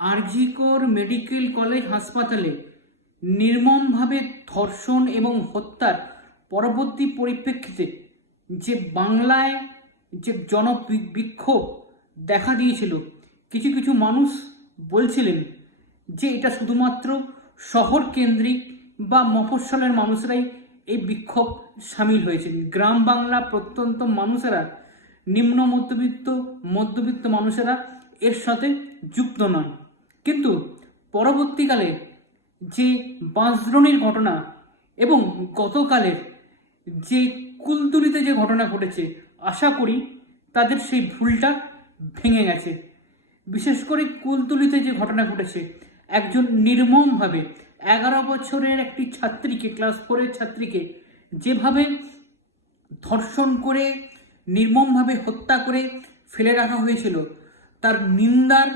RG Kar medical college হাসপাতালে নির্মমভাবে ধর্ষণ এবং হত্যার পরবর্তী পরিপ্রেক্ষিতে যে বাংলায় যে জনবিক্ষোভ দেখা দিয়েছিল, কিছু কিছু মানুষ বলছিলেন যে এটা শুধুমাত্র শহর কেন্দ্রিক বা মফস্বলের মানুষরাই এই বিক্ষোভ সামিল হয়েছেন। গ্রাম বাংলা প্রত্যন্ত মানুষেরা, নিম্ন মধ্যবিত্ত মানুষেরা এর সাথে যুক্ত নন। কিন্তু পরবর্তীকালে যে বাঁশদ্রোণীর ঘটনা এবং গতকালের যে কুলতলিতে যে ঘটনা ঘটেছে, আশা করি তাদের সেই ভুলটা ভেঙে গেছে। বিশেষ করে কুলতলিতে যে ঘটনা ঘটেছে, একজন নির্মমভাবে 11 বছরের একটি ছাত্রীকে, ক্লাস 4-এর ছাত্রীকে যেভাবে ধর্ষণ করে নির্মমভাবে হত্যা করে ফেলে রাখা হয়েছিল, তার নিন্দার